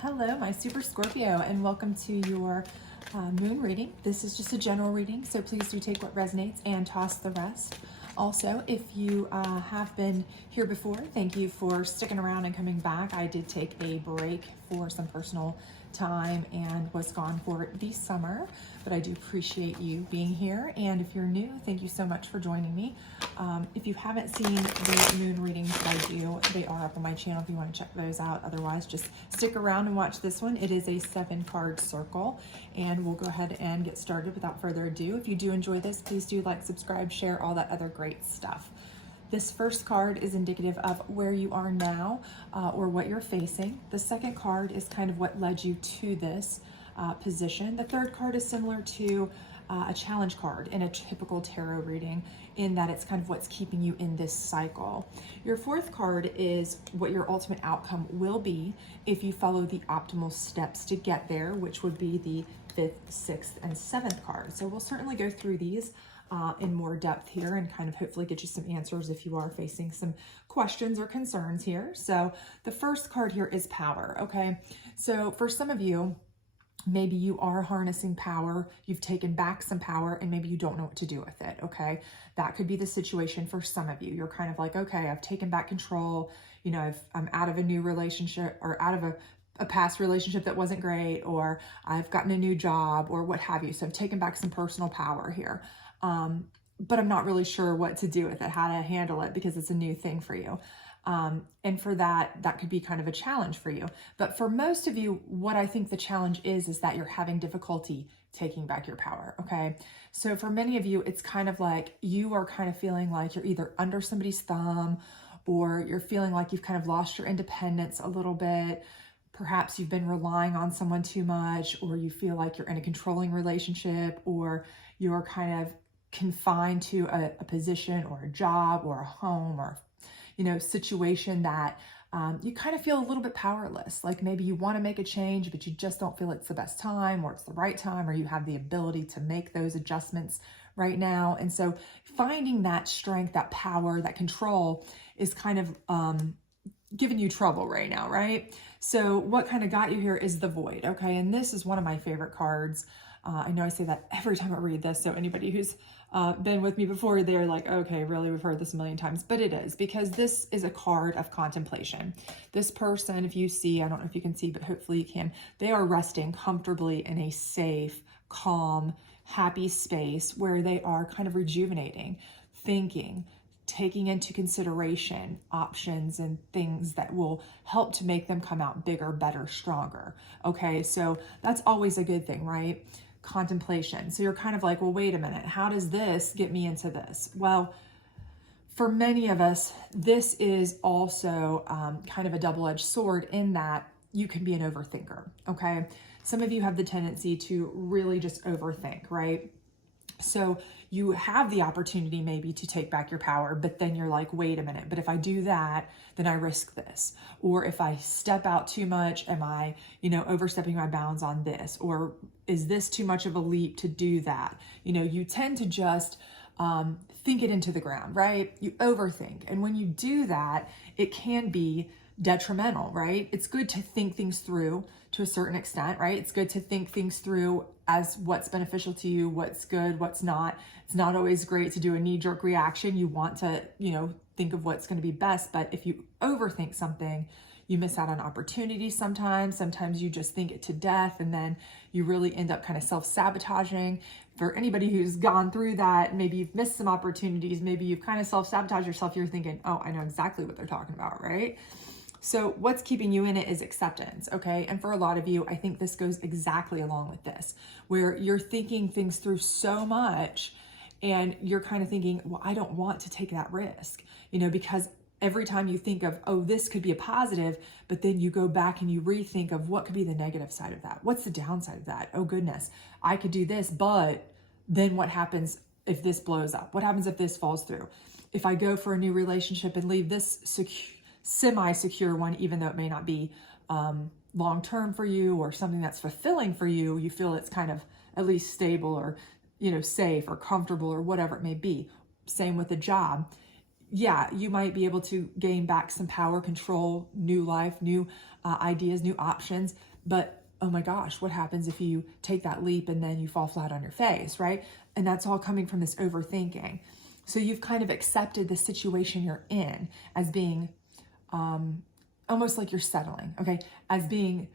Hello, my Super Scorpio, and welcome to your moon reading. This is just a general reading, so please do take what resonates and toss the rest. Also, if you have been here before, thank you for sticking around and coming back. I did take a break for some personal time and was gone for the summer, but I do appreciate you being here. And if you're new, thank you so much for joining me. If you haven't seen the moon readings that I do, they are up on my channel if you want to check those out. Otherwise, just stick around and watch this one. It is a 7-card circle, and we'll go ahead and get started without further ado. If you do enjoy this, please do like, subscribe, share, all that other great stuff. This first card is indicative of where you are now or what you're facing. The second card is kind of what led you to this position. The third card is similar to a challenge card in a typical tarot reading, in that it's kind of what's keeping you in this cycle. Your fourth card is what your ultimate outcome will be if you follow the optimal steps to get there, which would be the 5th, 6th, and 7th card. So we'll certainly go through these in more depth here and kind of hopefully get you some answers if you are facing some questions or concerns here. So the first card here is power, okay? So for some of you, maybe you are harnessing power, you've taken back some power, and maybe you don't know what to do with it, okay? That could be the situation for some of you. You're kind of like, okay, I've taken back control, you know, I'm out of a new relationship or out of a past relationship that wasn't great, or I've gotten a new job or what have you. So I've taken back some personal power here. But I'm not really sure what to do with it, how to handle it, because it's a new thing for you. And for that could be kind of a challenge for you. But for most of you, what I think the challenge is that you're having difficulty taking back your power, okay? So for many of you, it's kind of like you are kind of feeling like you're either under somebody's thumb, or you're feeling like you've kind of lost your independence a little bit. Perhaps you've been relying on someone too much, or you feel like you're in a controlling relationship, or you're kind of confined to a position or a job or a home or, you know, situation that you kind of feel a little bit powerless. Like maybe you want to make a change, but you just don't feel it's the best time or it's the right time, or you have the ability to make those adjustments right now. And so finding that strength, that power, that control is kind of giving you trouble right now, right? So what kind of got you here is the Void, okay? And this is one of my favorite cards. I know I say that every time I read this, so anybody who's been with me before, they're like, okay, really, we've heard this a million times, but it is, because this is a card of contemplation. This person, if you see, I don't know if you can see, but hopefully you can, they are resting comfortably in a safe, calm, happy space where they are kind of rejuvenating, thinking, taking into consideration options and things that will help to make them come out bigger, better, stronger. Okay, so that's always a good thing, right? Contemplation. So you're kind of like, well, wait a minute, how does this get me into this? Well, for many of us, this is also kind of a double-edged sword, in that you can be an overthinker, okay? Some of you have the tendency to really just overthink, right? So you have the opportunity maybe to take back your power, but then you're like, wait a minute, but if I do that, then I risk this. Or if I step out too much, am I, you know, overstepping my bounds on this? Or is this too much of a leap to do that? You know, you tend to just think it into the ground, right? You overthink. And when you do that, it can be detrimental, right? It's good to think things through to a certain extent, right? It's good to think things through as what's beneficial to you, what's good, what's not. It's not always great to do a knee-jerk reaction. You want to, you know, think of what's going to be best. But if you overthink something, you miss out on opportunities sometimes. Sometimes you just think it to death, and then you really end up kind of self-sabotaging. For anybody who's gone through that, maybe you've missed some opportunities, maybe you've kind of self-sabotaged yourself. You're thinking, oh, I know exactly what they're talking about, right? So what's keeping you in it is acceptance, okay? And for a lot of you, I think this goes exactly along with this, where you're thinking things through so much and you're kind of thinking, well, I don't want to take that risk, you know, because every time you think of, oh, this could be a positive, but then you go back and you rethink of what could be the negative side of that. What's the downside of that? Oh goodness, I could do this, but then what happens if this blows up? What happens if this falls through? If I go for a new relationship and leave this semi-secure one, even though it may not be long-term for you or something that's fulfilling for you, you feel it's kind of at least stable or, you know, safe or comfortable or whatever it may be. Same with a job. yeah, you might be able to gain back some power, control, new life, new ideas, new options. But oh my gosh, what happens if you take that leap and then you fall flat on your face, right? And that's all coming from this overthinking. So you've kind of accepted the situation you're in as being almost like you're settling, okay, as being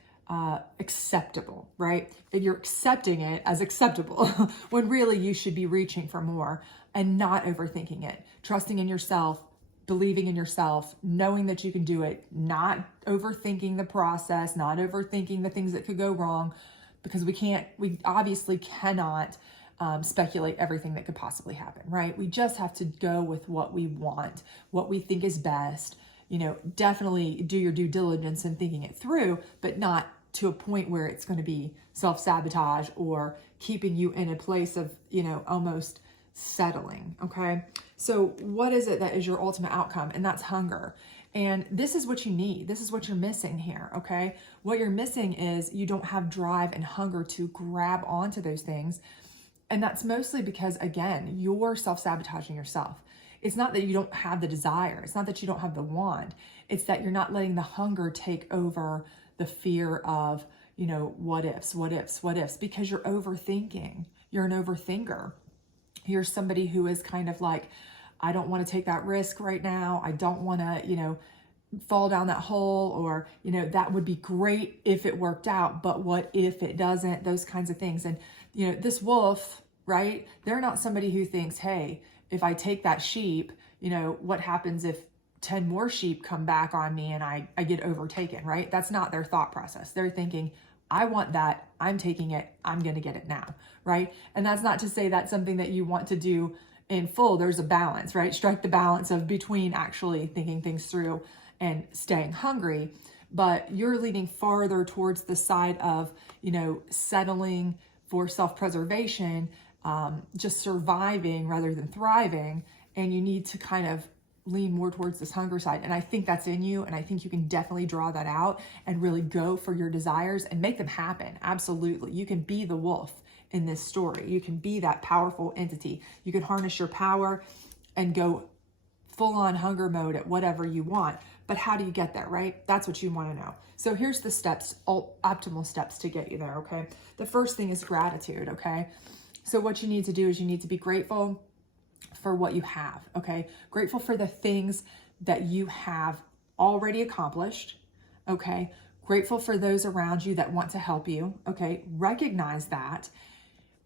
acceptable, right? And you're accepting it as acceptable when really you should be reaching for more and not overthinking it, trusting in yourself, believing in yourself, knowing that you can do it, not overthinking the process, not overthinking the things that could go wrong, because we obviously cannot speculate everything that could possibly happen, right? We just have to go with what we want, what we think is best. Definitely do your due diligence in thinking it through, but not to a point where it's going to be self-sabotage or keeping you in a place of, almost settling. Okay. So what is it that is your ultimate outcome? And that's hunger. And this is what you need. This is what you're missing here. Okay. What you're missing is you don't have drive and hunger to grab onto those things. And that's mostly because, again, you're self-sabotaging yourself. It's not that you don't have the desire. It's not that you don't have the want. It's that you're not letting the hunger take over the fear of, what ifs, because you're overthinking. You're an overthinker. You're somebody who is kind of like, I don't want to take that risk right now. I don't want to, fall down that hole, or, that would be great if it worked out, but what if it doesn't? Those kinds of things. And, this wolf, right? They're not somebody who thinks, hey, if I take that sheep, what happens if 10 more sheep come back on me and I get overtaken, right? That's not their thought process. They're thinking, I want that, I'm taking it, I'm going to get it now, right? And that's not to say that's something that you want to do in full. There's a balance, right? Strike the balance of between actually thinking things through and staying hungry. But you're leaning farther towards the side of, settling for self-preservation, just surviving rather than thriving. And you need to kind of lean more towards this hunger side. And I think that's in you. And I think you can definitely draw that out and really go for your desires and make them happen. Absolutely. You can be the wolf in this story. You can be that powerful entity. You can harness your power and go full on hunger mode at whatever you want. But how do you get there, right? That's what you want to know. So here's the steps, optimal steps to get you there, okay? The first thing is gratitude, okay? So what you need to do is you need to be grateful for what you have, okay? Grateful for the things that you have already accomplished, okay? Grateful for those around you that want to help you, okay? Recognize that.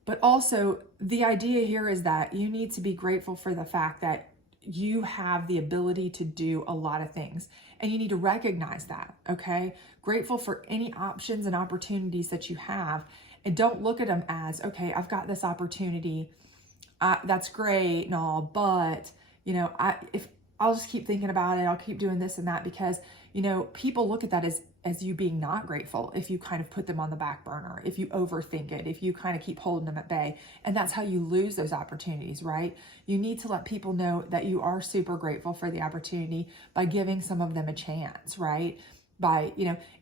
But also the idea here is that you need to be grateful for the fact that you have the ability to do a lot of things, and you need to recognize that, okay? Grateful for any options and opportunities that you have, and don't look at them as, okay, I've got this opportunity, that's great and all, but if I'll just keep thinking about it, I'll keep doing this and that, because people look at that as you being not grateful if you kind of put them on the back burner, if you overthink it, if you kind of keep holding them at bay. And that's how you lose those opportunities, right? You need to let people know that you are super grateful for the opportunity by giving some of them a chance, right? By,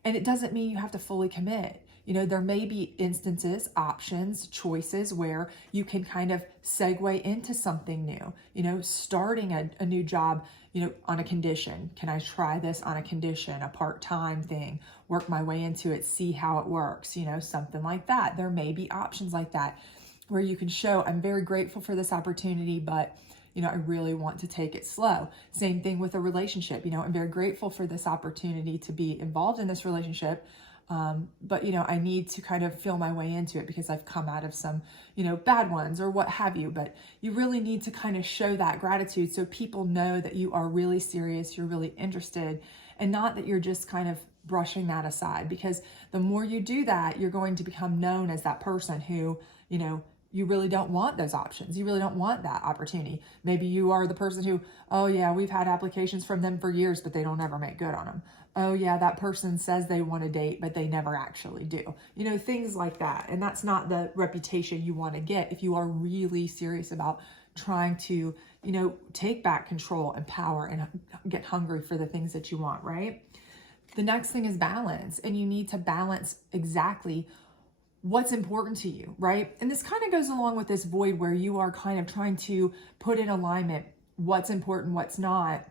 and it doesn't mean you have to fully commit. There may be instances, options, choices where you can kind of segue into something new, starting a new job, on a condition. Can I try this on a condition, a part-time thing, work my way into it, see how it works, something like that. There may be options like that where you can show, I'm very grateful for this opportunity, but I really want to take it slow. Same thing with a relationship. I'm very grateful for this opportunity to be involved in this relationship. But I need to kind of feel my way into it because I've come out of some, bad ones or what have you. But you really need to kind of show that gratitude so people know that you are really serious, you're really interested, and not that you're just kind of brushing that aside. Because the more you do that, you're going to become known as that person who, you really don't want those options. You really don't want that opportunity. Maybe you are the person who, oh yeah, we've had applications from them for years, but they don't ever make good on them. Oh yeah, that person says they want to date, but they never actually do. Things like that. And that's not the reputation you want to get if you are really serious about trying to, take back control and power and get hungry for the things that you want, right? The next thing is balance. And you need to balance exactly what's important to you, right? And this kind of goes along with this void where you are kind of trying to put in alignment what's important, what's not,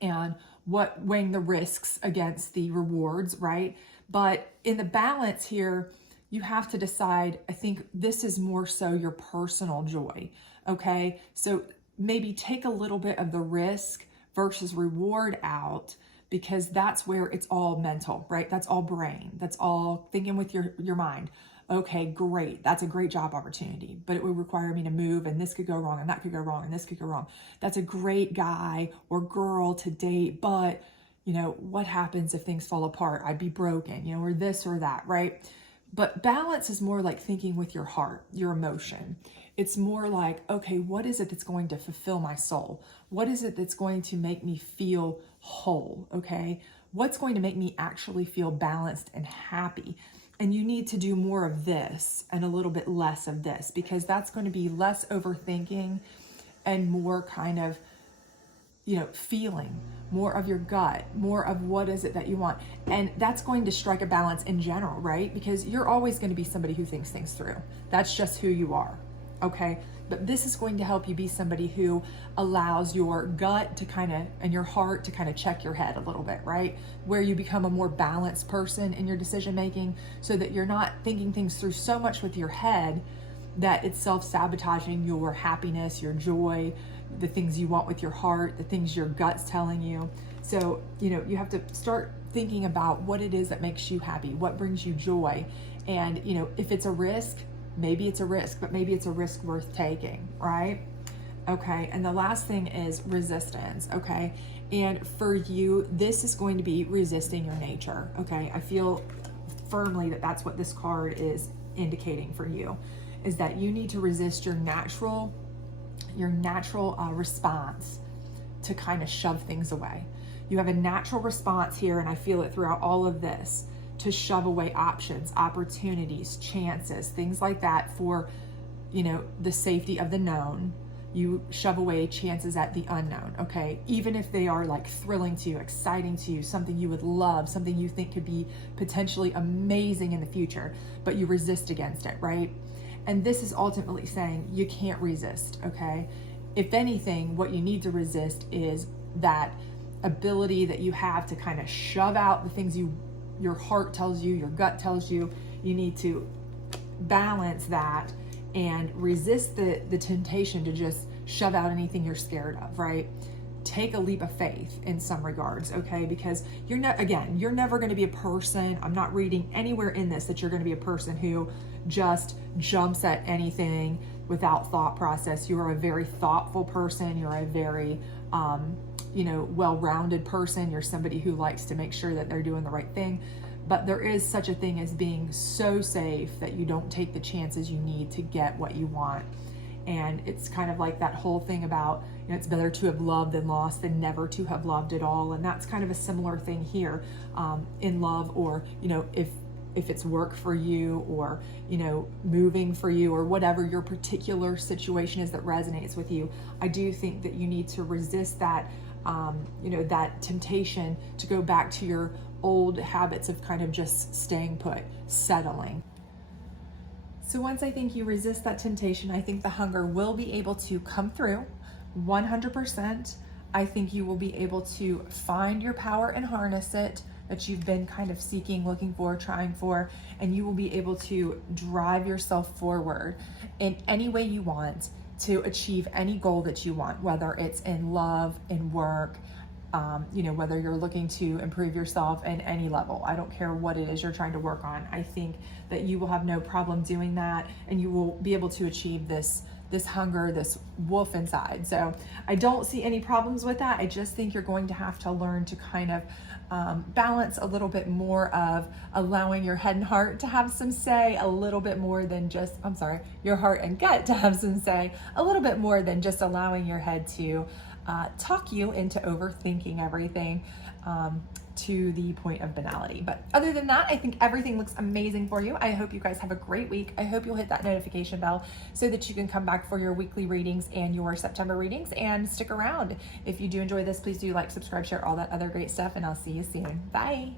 and weighing the risks against the rewards, right? But in the balance here, you have to decide, I think this is more so your personal joy, okay? So maybe take a little bit of the risk versus reward out, because that's where it's all mental, right? That's all brain. That's all thinking with your mind. Okay, great. That's a great job opportunity, but it would require me to move, and this could go wrong, and that could go wrong, and this could go wrong. That's a great guy or girl to date, but what happens if things fall apart? I'd be broken, or this or that, right? But balance is more like thinking with your heart, your emotion. It's more like, okay, what is it that's going to fulfill my soul? What is it that's going to make me feel whole, okay? What's going to make me actually feel balanced and happy? And you need to do more of this and a little bit less of this, because that's going to be less overthinking and more kind of, feeling, more of your gut, more of what is it that you want. And that's going to strike a balance in general, right? Because you're always going to be somebody who thinks things through. That's just who you are, okay? But this is going to help you be somebody who allows your gut to and your heart to check your head a little bit, right? Where you become a more balanced person in your decision making, so that you're not thinking things through so much with your head that it's self-sabotaging your happiness, your joy, the things you want with your heart, the things your gut's telling you. So, you have to start thinking about what it is that makes you happy, what brings you joy. And, if it's a risk, maybe it's a risk, but maybe it's a risk worth taking, right? Okay, and the last thing is resistance, okay? And for you, this is going to be resisting your nature, okay? I feel firmly that that's what this card is indicating for you, is that you need to resist your natural response to kind of shove things away. You have a natural response here, and I feel it throughout all of this, to shove away options, opportunities, chances, things like that for, the safety of the known. You shove away chances at the unknown, okay? Even if they are like thrilling to you, exciting to you, something you would love, something you think could be potentially amazing in the future, but you resist against it, right? And this is ultimately saying you can't resist, okay? If anything, what you need to resist is that ability that you have to kind of shove out the things your heart tells you, your gut tells you. You need to balance that and resist the temptation to just shove out anything you're scared of, right? Take a leap of faith in some regards, okay? Because you're never going to be a person. I'm not reading anywhere in this that you're going to be a person who just jumps at anything without thought process. You are a very thoughtful person. You're a very, well-rounded person. You're somebody who likes to make sure that they're doing the right thing. But there is such a thing as being so safe that you don't take the chances you need to get what you want. And it's kind of like that whole thing about, it's better to have loved than lost than never to have loved at all. And that's kind of a similar thing here in love, or, if it's work for you, or, moving for you, or whatever your particular situation is that resonates with you. I do think that you need to resist that, that temptation to go back to your old habits of kind of just staying put, settling. So once I think you resist that temptation, I think the hunger will be able to come through 100%. I think you will be able to find your power and harness it that you've been kind of seeking, looking for, trying for, and you will be able to drive yourself forward in any way you want to achieve any goal that you want, whether it's in love, in work, whether you're looking to improve yourself in any level. I don't care what it is you're trying to work on. I think that you will have no problem doing that, and you will be able to achieve this hunger, this wolf inside. So I don't see any problems with that. I just think you're going to have to learn to kind of balance a little bit more of allowing your head and heart to have some say, a little bit more than just, your heart and gut to have some say, a little bit more than just allowing your head to talk you into overthinking everything to the point of banality. But other than that, I think everything looks amazing for you. I hope you guys have a great week. I hope you'll hit that notification bell so that you can come back for your weekly readings and your September readings, and stick around. If you do enjoy this, please do like, subscribe, share, all that other great stuff, and I'll see you soon. Bye.